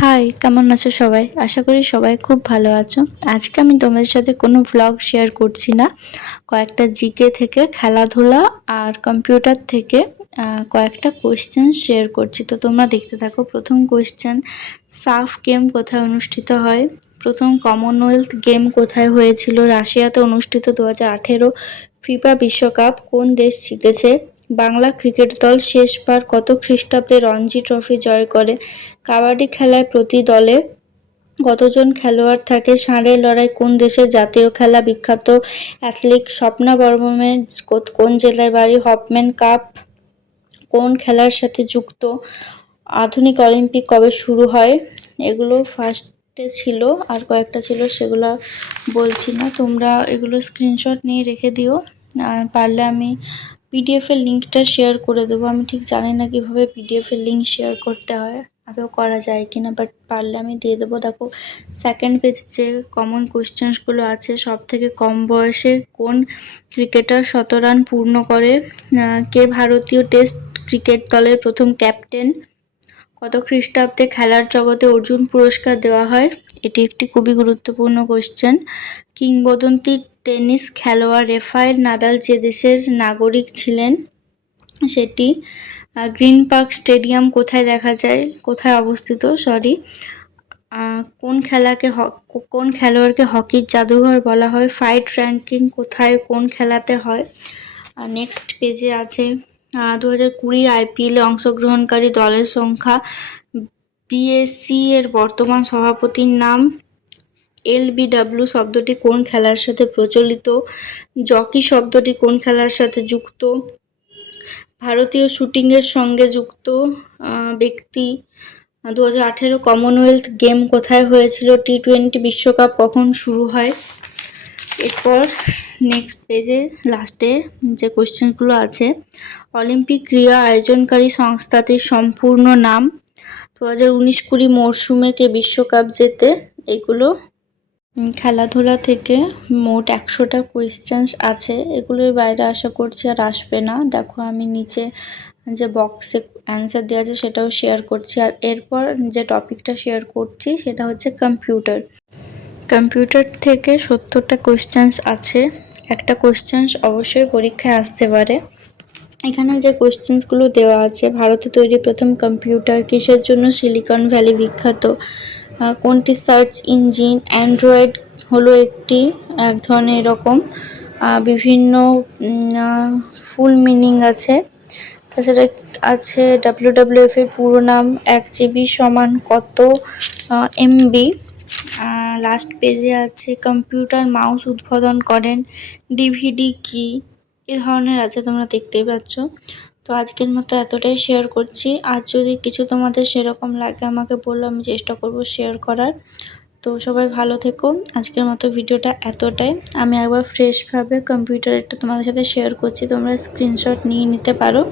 High, কেমন আছো সবাই? আশা করি সবাই খুব ভালো আছো। আজকে আমি তোমাদের সাথে কোনো ভ্লগ শেয়ার করছি না। কয়েকটা জিকে থেকে, খেলাধুলা আর কম্পিউটার থেকে কয়েকটা কোয়েশ্চেন শেয়ার করছি। তো তোমরা দেখতে থাকো। প্রথম কোয়েশ্চেন, সাফ গেম কোথায় অনুষ্ঠিত হয়? প্রথম কমনওয়েলথ গেম কোথায় হয়েছিল? রাশিয়াতে অনুষ্ঠিত 2018 ফিফা বিশ্বকাপ কোন দেশ জিতেছে? বাংলা ক্রিকেট দল শেষবার কত খ্রিস্টাব্দে রঞ্জি ট্রফি জয় করে? কাবাডি খেলায় প্রতি দলে কতজন খেলোয়াড় থাকে? ষাঁড়ের লড়াই কোন দেশের জাতীয় খেলা? বিখ্যাত অ্যাথলিট স্বপ্না বর্মনের কোন জেলায় বাড়ি? হপম্যান কাপ কোন খেলার সাথে যুক্ত? আধুনিক অলিম্পিক কবে শুরু হয়? এগুলো ফার্স্টে ছিল, আর কয়েকটা ছিল সেগুলো বলছি না, তোমরা এগুলো স্ক্রিনশট নিয়ে রেখে দিও। আর পারলে আমি পিডিএফ এর লিঙ্কটা শেয়ার করে দেবো। আমি ঠিক জানি না কিভাবে পিডিএফ এর লিঙ্ক শেয়ার করতে হয়, আদৌ করা যায় কিনা, বাট পারলে আমি দিয়ে দেবো। দেখো, সেকেন্ড পেজে যে কমন কোয়েশ্চেন্সগুলো আছে, সব থেকে কম বয়সে কোন ক্রিকেটার 100 রান পূর্ণ করে? কে ভারতীয় টেস্ট ক্রিকেট দলের প্রথম ক্যাপ্টেন? কত খ্রিস্টাব্দে খেলার জগতে অর্জুন পুরস্কার দেওয়া হয়? এটি একটি খুবই গুরুত্বপূর্ণ কোয়েশ্চেন। কিংবদন্তি টেনিস খেলোয়াড় রাফায়েল নাদাল যে দেশের নাগরিক ছিলেন সেটি? গ্রিন পার্ক স্টেডিয়াম কোথায় দেখা যায়, কোথায় অবস্থিত? কোন খেলোয়াড়কে হকির জাদুঘর বলা হয়? ফাইট র্যাঙ্কিং কোথায় কোন খেলাতে হয়? আর নেক্সট পেজে আছে 2020 আইপিএলে অংশগ্রহণকারী দলের সংখ্যা। বিএসসি এর বর্তমান সভাপতির নাম? এলবিডব্লিউ শব্দটি কোন খেলার সাথে প্রচলিত? জকি শব্দটি কোন খেলার সাথে যুক্ত? ভারতীয় শুটিংয়ের সঙ্গে যুক্ত ব্যক্তি? 2018 কমনওয়েলথ গেম কোথায় হয়েছিল? টি20 বিশ্বকাপ কখন শুরু হয়? এরপর নেক্সট পেজে লাস্টে যে কোয়েশ্চেনগুলো আছে, অলিম্পিক ক্রীড়া আয়োজনকারী সংস্থাটির সম্পূর্ণ নাম? 2019-20 মরশুমে কে বিশ্বকাপ জেতে? এগুলো খেলাধুলা থেকে মোট 100টা কোয়েশ্চেন্স আছে। এগুলোর বাইরে আশা করছি আর আসবে না। দেখো, আমি নিচে যে বক্সে অ্যান্সার দেওয়া আছে সেটাও শেয়ার করছি। আর এরপর যে টপিকটা শেয়ার করছি সেটা হচ্ছে কম্পিউটার থেকে 70টা কোয়েশ্চেন্স আছে। একটা কোয়েশ্চেন্স অবশ্যই পরীক্ষায় আসতে পারে। এখানে যে কোয়েশ্চেন্সগুলো দেওয়া আছে, ভারতে তৈরি প্রথম কম্পিউটার কিসের জন্য সিলিকন ভ্যালি বিখ্যাত? কোনটি সার্চ ইঞ্জিন? অ্যান্ড্রয়েড হলো এক ধরনের এরকম বিভিন্ন ফুল মিনিং আছে। তাছাড়া আছে WWF এর পুরো নাম, 1 GB সমান কত MB? লাস্ট পেজে আছে কম্পিউটার মাউস উদ্বোধন করেন? ডিভিডি কি? এ ধরনের আছে, তোমরা দেখতেই পাচ্ছ। তো আজকের মতো এতটাই শেয়ার করছি। আর যদি কিছু তোমাদের সেরকম লাগে আমাকে বললো, আমি চেষ্টা করব শেয়ার করার। তো সবাই ভালো থেকো। আজকের মতো ভিডিওটা এতটাই। আমি একবার ফ্রেশভাবে কম্পিউটারেরটা তোমাদের সাথে শেয়ার করছি, তোমরা স্ক্রিনশট নিয়ে নিতে পারো।